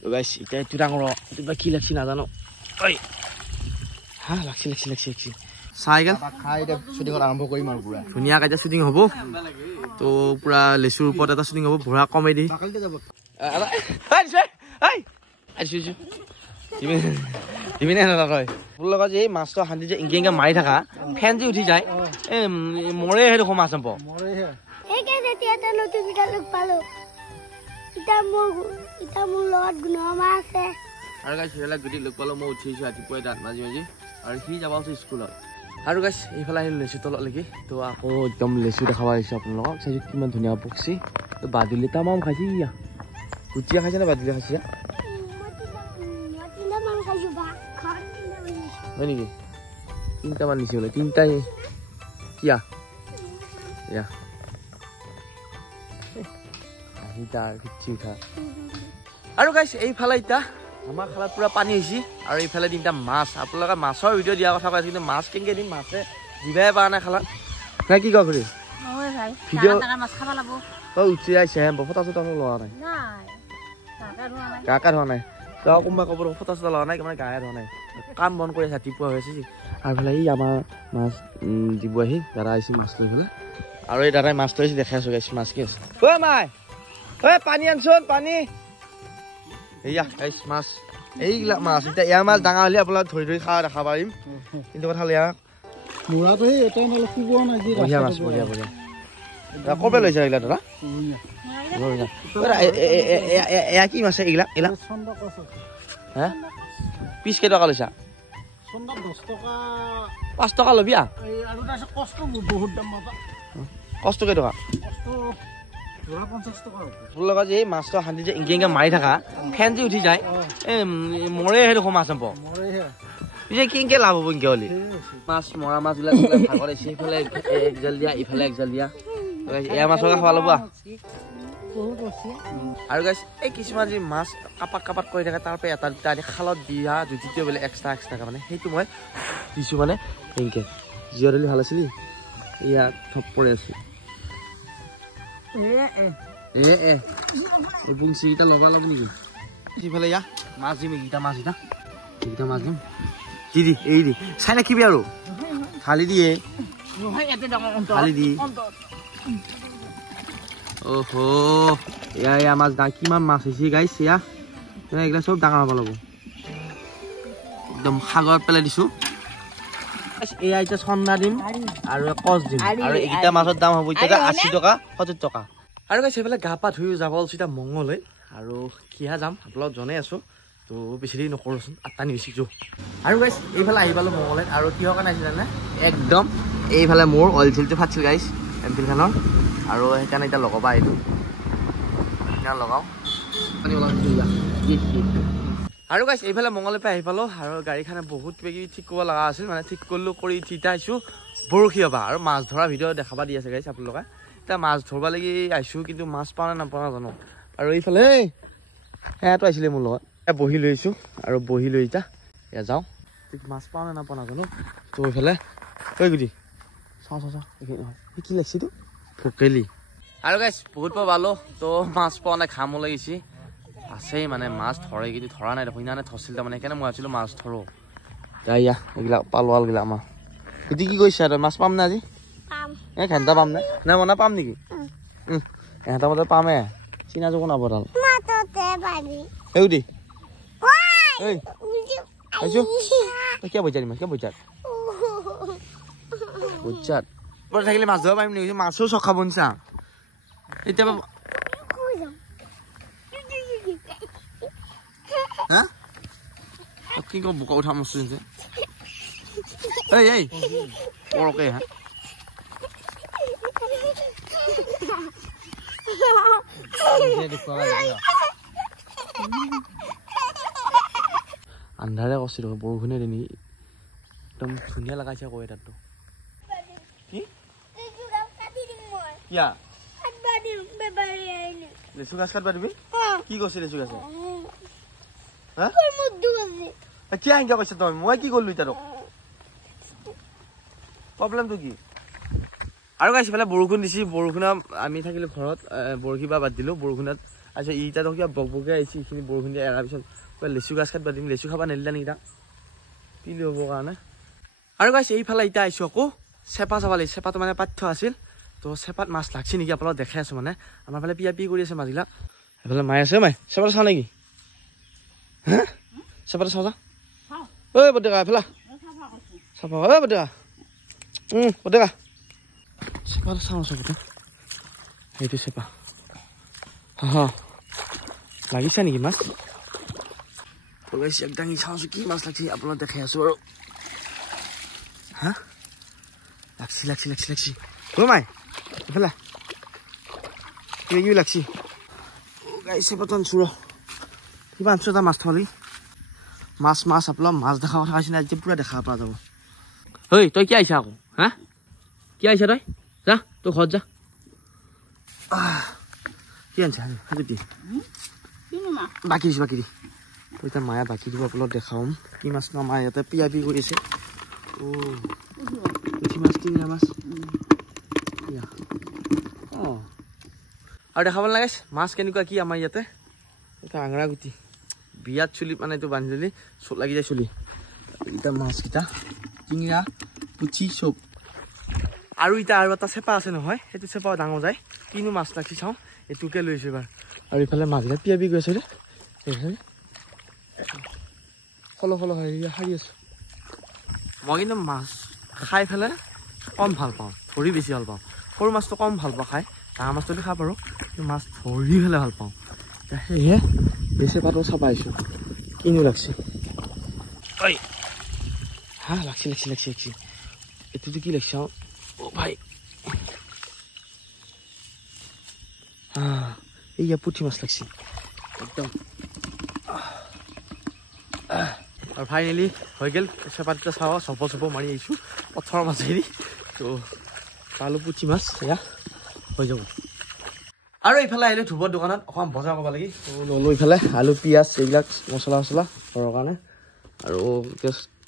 তো গাইছ এতিয়া এইটো ডাঙৰ এইটো কি লাগছি নাজানো ঐ হা লাগছি চাই গেল খাই এতিয়া শ্বুটিং আৰম্ভ কৰিম আৰু পুৰা ধুনীয়াকৈ এতিয়া শ্বুটিং হ'ব তো পুৰা লেচুৰ ওপৰত এটা শ্বুটিং হ'ব বুঢ়া কমেডি লগত যে এই মাছটো শান্তি যে ইংকে ইংকে মাৰি থাকা ফেন যে উঠি যায় এই মৰে সেইটো মাছ নাপাওঁ আৰু গাইছ সেইবিলাক গোটেই লগ পালোঁ মই উঠিছোঁ ৰাতিপুৱাই দাঁত মাজি আৰু সি যাব আছোঁ স্কুলত আৰু গাইছ এইফালে আহিলোঁ লেচু তললৈকে তো আকৌ একদম লেচু দেখাব আহিছোঁ আপোনালোকক চাইছোঁ কিমান ধুনীয়া পকছি তো বাদুলি তামাম খাইছে ইয়া কুচিয়া খাইছে নে বাদুলি খাইছে হয় নেকি তিনিটামান নিছে বোলে তিনিটাই কিয়া ইয়া আৰু গাইছ এইফালে এতিয়া আমাৰ খালাত পুৰা পানী হৈছে আৰু এইফালে তিনিটা মাছ আপোনালোকে মাছৰ ভিডিঅ' দিয়াৰ কথা কৈ আছে কিন্তু মাছ কেনেকৈ দিম মাছে দিবাই পৰা নাই খালাত নাই কি কয় ভিডিঅ' উঠি আহিছে ফটা চটা লোৱা নাই গা কা ধোৱা নাই তই কোনোবা ক'ব ফটা চটা লোৱা নাই মানে গায়ে ধোৱা নাই কাম বন কৰি ৰাতিপুৱা হৈ আছে আৰু এইফালে এই আমাৰ মাছ দিব আহি দাদা আহিছে মাছ লৈ পেলাই আৰু এই দাদাই মাছ ধৰিছে দেখাই আছো গাইছ মাছ কি আছে ঐ মাই ঐ পানী আনচোন পানী এইয়া গাইছ মাছ এইবিলাক মাছ এতিয়া ইয়াৰ মাছ ডাঙৰ হ'লে আপোনাক ধৰি ধৰি খাই দেখা পাৰিম কিন্তু কথা হ'লে ইয়াৰ মূৰাটো এটা অলপ শুবোৱা নাই যে বঢ়িয়া মাছ বঢ়িয়া ক'ৰপৰা লৈছে এইবিলাক দাদা এয়া কি মাছ এইবিলাক এইবিলাক হে পিচ কেইটকা লৈছা 5 টকা ল'বি কষ্ট কেইটকা লগত যে এই মাছটো শান্তি যে ইংকে ইংকে মাৰি থাকা ফেন যে উঠি যায় এই মৰে সেইটো মাছ নাপাওঁ পিছে কিনকে লাভ হ'ব ইংকে হ'লে মাছ মৰা মাছবিলাক ভাগত আহিছে ইফালে এক জাল দিয়া ইফালে এক জাল দিয়া এয়া মাছকে খাব ল'ব আৰু গাইছ এই কিছুমান যি মাছ কাপাক কৰি থাকে তাৰ পৰা এটা দুটা আনি খালত দিয়া জুতিটো বোলে এক্সট্ৰা মানে সেইটো মই দিছোঁ মানে এনেকৈ জিঅ' দিলে ভাল আছিলি ইয়াত থপ পৰি আছোঁ বুঞ্চিকেইটা লগাব নেকি সিফালে ইয়া মাছ দিম এইকেইটা মাছ দিম দি এৰি দি চাই নাখিবি আৰু ঢালি দিয়ে অহ এয়া মাছ কিমান মাছ হৈছে গাইছ এয়া এইগিলা চব ডাঙৰ হ'ব ল'ব একদম সাগৰত পেলাই দিছোঁ এয়া এতিয়া চন্দা দিম আৰু কচ দিম আৰু এইকেইটা মাছৰ দাম হ'ব এতিয়া 80 টকা 70 টকা আৰু গাইছ সেইফালে গা পা ধুই যাব ওলছি এতিয়া মঙলৈ আৰু কিহা যাম আপোনালোক জনাই আছোঁ তো বেছি দেৰি নকৰোঁচোন 8টা নিবিছি যোৱা আৰু গাইছ এইফালে আহি পালোঁ মঙলৈ আৰু কিহৰ কাৰণে আহিছে জানে একদম এইফালে মোৰ অইল চিলটো ফাটিছিল গাইছ এমফিলখনৰ আৰু সেইকাৰণে এতিয়া লগাবা আহিলোঁ লগাওঁ আৰু গাইছ এইফালে মঙলৰ পৰা আহি পালোঁ আৰু গাড়ীখনে বহুত কিবা ঠিক কৰিব লগা আছিল মানে ঠিক কৰিলোঁ কৰি উঠি আহিছোঁ বৰশী হ'বা আৰু মাছ ধৰা ভিডিঅ' দেখাব দি আছে গাইছ আপোনালোকে এতিয়া মাছ ধৰিব লাগি আহিছোঁ কিন্তু মাছ পাওঁ নে নাপাওঁ নাজানো আৰু এইফালে সেয়াটো আহিছিলে মোৰ লগত বহি লৈ আহিছোঁ আৰু বহি লৈ এতিয়া যাওঁ মাছ পাওঁ নে নাপাওঁ নাজানো তো এইফালে ঐ গুটি চাওঁ কি লাগিছেতো ভোকেলি আৰু গাইছ বহুত পালোঁ তো মাছ পোৱা নাই খামো লাগিছে আছেই মানে মাছ ধৰে কিন্তু ধৰা নাই দেখোন ইনানে ধৰিছিল তাৰমানে সেইকাৰণে মই ভাবিছিলোঁ মাছ ধৰোঁ এতিয়া এইবিলাক পালোৱালবিলাক আমাৰ গুটি কি কৈছে তই মাছ পাম নে আজি এই ঘণ্টা পাম নে মনা পাম নেকি এহেঁতা মতে পামে চিনা জোকো নাবতাল এই গুটি এই আহিছোঁ কিয় বজাত থাকিলে মাছ ধৰিব পাৰিম নেকি মাছো চখ খাব নিচা এতিয়া হা কি কম বোকা উঠা মাছ এই পৰকে হা আন্ধাৰে কৈছে দেখোন বৰষুণে নেকি একদম ধুনীয়া লগাইছে আকৌ তাততো লেচু গাছ কাটবা দিবি কি কৈছে লেচু গাছে কিয় এনেকৈ কৈছে তই মই কি কৰিলোঁ এতিয়া তোক প্ৰব্লেমটো কি আৰু গাইছ ইফালে বৰষুণ দিছে বৰষুণত আমি থাকিলোঁ ঘৰত বৰশী বা বাদ দিলোঁ বৰষুণত তাৰপিছত ইটাতো কিবা বকবকে আহিছে এইখিনি বৰষুণ দিয়া এৰাৰ পিছত কিবা লেচু গাছ কাটিব দিম লেচু খাব নিদিলা নেকি তাক পিলি হ'বৰ কাৰণে আৰু গাইছ এইফালে এতিয়া আহিছোঁ আকৌ চেপা চাব লাগিছে চেপাটো মানে পাঠ্য আছিল তো চেপাত মাছ লাগছে নেকি আপোনালোক দেখাই আছোঁ মানে আমাৰ ফালে পিয়া পি কৰি আছে মাছবিলাক এইফালে মায়ে আছে মায়ে চেপাটো চাওঁ নেকি হা চেপাটো চাওঁ যা ঐ বটেকা এইফালে চাপা ঐ বটেকা বটেকা চেপাটো চাওঁ চবতে সেইটো চেপা হা লাগিছে নেকি মাছ এক দাঙি চাওঁচোন কি মাছ লাগছে আপোনালোক দেখাই আছোঁ আৰু হা লাগছি মাই এইফালে কিবা কিবি লাগছি গাইছে পতন চুৰ কিবা আনছো এটা মাছ থলি মাছ আপোনালোক মাছ দেখা কথা কৈছে না আজি পুৰা দেখা পৰা যাব ঐ তই কি আহিছা আকৌ হা কি আহিছা তই যা তই ঘৰত যা কি আনছা সেইটো বাকী দিছোঁ বাকী দি তই এতিয়া মায়ে বাকী দিব আপোনালোক দেখাম কি মাছ ন মায়ে ইয়াতে পিয়া পি কৰি আছে পুঠি মাছ টিঙা মাছ আৰু দেখাব নালাগে মাছ কেনেকুৱা কি আমাৰ ইয়াতে এটা আঙৰা গুটি বিয়াত চুলি মানে এইটো বান্ধি দিলি চব লাগি যায় চুলি এতিয়া মাছকেইটা টিঙা পুঠি চব আৰু এতিয়া আৰু এটা চেপা আছে নহয় সেইটো চেপাও ডাঙৰ যায় কিনো মাছ লাগছি চাওঁ এইটোকে লৈছোঁ এবাৰ আৰু ইফালে মাছকেইটা পিয়া পি গৈ আছে দেই সলো সাৰি আছোঁ মই কিন্তু মাছ খাই পেলাই কম ভাল পাওঁ ধৰি বেছি ভাল পাওঁ সৰু মাছটো কম ভাল পাওঁ খাই ডাঙৰ মাছটো খাব পাৰোঁ কিন্তু মাছ ধৰি পেলাই ভাল পাওঁ সেয়েহে বেছি পাতো চাব আহিছোঁ কিনো লাগছে ঐ হা লাগছি এইটোতো কি লাগছে অ' ভাই এইয়া পুঠি মাছ লাগছে একদম আৰু ফাইনেলি হৈ গ'ল চেপাটো চাওঁ চপ মাৰি আহিছোঁ পথৰৰ মাছেদি তো পালোঁ পুঠি মাছ এয়া হৈ যাব আৰু এইফালে আহিলোঁ ধূপৰ দোকানত অকণমান বজাৰ কৰিব লাগে তো ল'লোঁ ইফালে আলু পিঁয়াজ এইবিলাক মছলা ঘৰৰ কাৰণে আৰু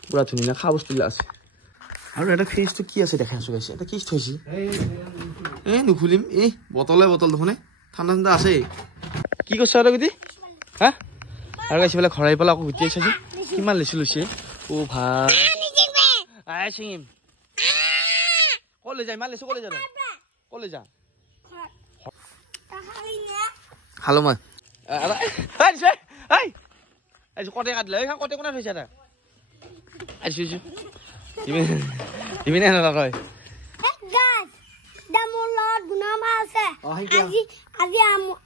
পুৰা ধুনীয়া খোৱা বস্তুবিলাক আছে আৰু এটা ফ্ৰিজটো কি আছে দেখাই আছোঁ গাইছে এটা কিজ থৈছে নুখুলিম বটল দেখোনে ঠাণ্ডা আছে কি কৈছে আৰু গুটি হা আৰু গাইছে বোলে ঘৰ আহি পেলাই আকৌ গুটি চাইছোঁ কিমান লৈছে ভাল ছিঙিম ক'লৈ যা ইমান লৈছোঁ ক'লৈ যা খালো মই কটে কাটিলে কটে কোনে থৈছে এটা দিবিনে তই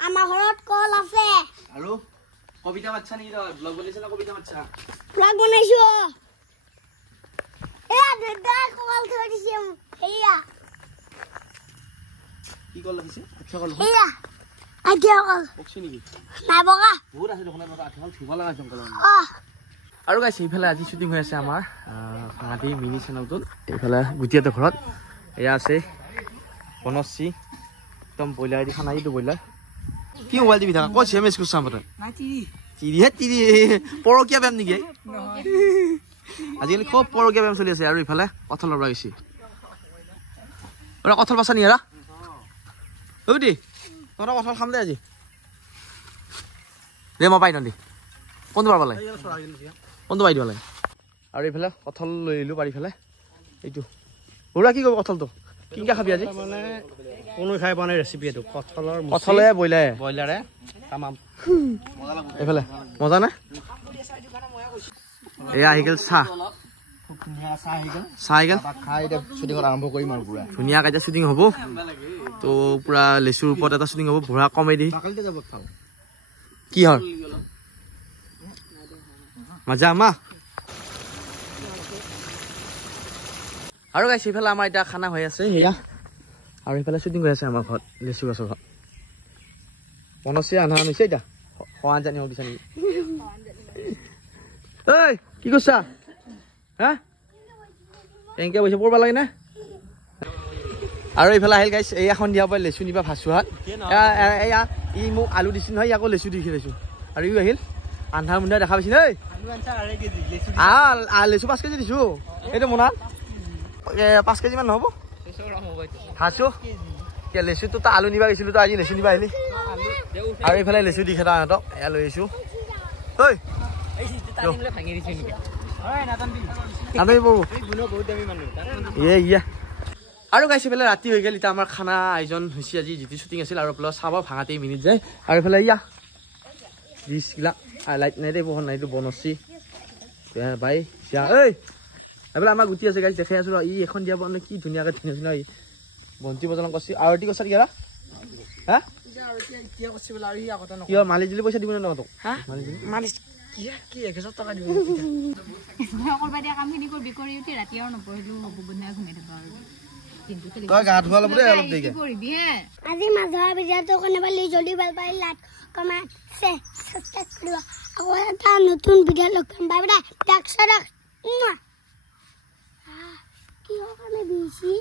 আমাৰ ঘৰত কল আছে আৰু কবিতা বাচ্চা নেকি তই ব্লগ বনাইছ না কবিতা বাচ্চা ব্লগ বনাইছো কল থৈ দিছে এয়া কি কল লাগিছে আচ্ছা কল এয়া আইডিয়া কল বকছি নেকি নাই বগা বহুত আছে দেখোন আঠা থুব লগা আছে কল আৰু গাইছে এইফালে আজি শ্বুটিং হৈ আছে আমাৰ ফাঁহাতি মিনি চেনেলটোত এইফালে গুটিয়াতৰ ঘৰত এয়া আছে বনশ্ৰী একদম ব্ৰইলাৰ দি খানা এইটো ব্ৰইলাৰ কি মোবাইল টিভি থাকা ক'ত চেমেজ কৰিছা আমাৰ তিৰি পৰকীয়া বেম নেকি আজিকালি খুব পৰকীয়া বেম চলি আছে আৰু ইফালে কঁঠালৰ পৰা গৈছে কঁঠাল বাচা নিয়াৰা দি তহঁতৰ কঁঠাল খাম দে আজি দে মই পাই দি কোনটো পাব লাগে কোনটো পাই দিব লাগে আৰু এইফালে কঁঠাল লৈ আহিলোঁ পাৰি ফেলে এইটো বৰুৱা কি কৰিব কঁঠালটো কিনকা খাবি আজি মানে কোনো খাই পোৱা নাই ৰেচিপি এইটো কঁঠালে ব্ৰইলাৰে তামাম এইফালে মজা নে এয়া আহি গ'ল চাহ আহি গ'ল খাই এতিয়া শ্বুটিঙত আৰম্ভ কৰিম আৰু পুৰা ধুনীয়াকৈ এতিয়া শ্বুটিং হ'ব তো পুৰা লেচুৰ ওপৰত এটা শ্বুটিং হ'ব বুঢ়া কমেডি কি হ'ল মজা মা আৰু গাইছে এইফালে আমাৰ এতিয়া খানা হৈ আছে সেয়া আৰু সেইফালে শ্বুটিং হৈ আছে আমাৰ ঘৰত লেচু গছৰ ঘৰত বনশ্ৰী আধা আনিছে এতিয়া সহান জানি হ'ব বিচাৰি ঐ কি কৈছা হা এনেকৈ পইচা পঢ়িব লাগে নে আৰু এইফালে আহিল গাইছ এয়া সন্ধিয়াৰ পৰা লেচু নিবা ভাচুহাত এয়া ই মোক আলু দিছিল নহয় আকৌ লেচু দি খেলিছোঁ আৰু ইও আহিল আন্ধাৰ মুন্ধাৰ দেখা পাইছিল ঐ লেচু 5 কেজি দিছোঁ এইটো মোনাত 5 কেজি মান নহ'ব খাইছোঁ লেচুটো আলু নিবা গৈছিলোঁ তো আজি লেচু নিবা আহিলি আৰু এইফালে লেচু দি খেদা সিহঁতক এয়া লৈ আহিছোঁ ঐ আৰু গাইছে পেলাই ৰাতি হৈ গ'ল এতিয়া আমাৰ খানা আয়োজন হৈছে আজি যিটো শ্বুটিং আছিল আৰু পেলাই চাব ভাঙাতে মিনিট যায় আৰু এইফালে ইয়া ডিছগিলা লাইট নাই দেই বহন নাইতো বনচি বাই চিয়া ঐ এইফালে আমাৰ গুটি আছে গাইছ দেখাই আছো ই এখন দিয়া বন কি ধুনীয়াকৈ ধুনীয়া ধুনীয়া বন্তি বজালন কৰিছে আৰতি কৰিছা কিয়া হা কিয় মালিক দিলে পইচা দিব নে নহয় তোক মালিক কি 1000 টকা দিব ৰাতি আৰু নপঢ়িলেও হ'ব বনাই ঘুমাই থাকা আৰু তই গা ধোৱা ল'ব দেই অলপ দেৰিকে আজি মাছ ধৰা ভিডিঅ'টো কোনোবা যদি ভাল পাই লাইক কমেণ্ট সাবস্ক্ৰাইব কৰিব আকৌ এটা নতুন ভিডিঅ' লগ পাম বাই বাই কি হ'ব কাৰণে বিছি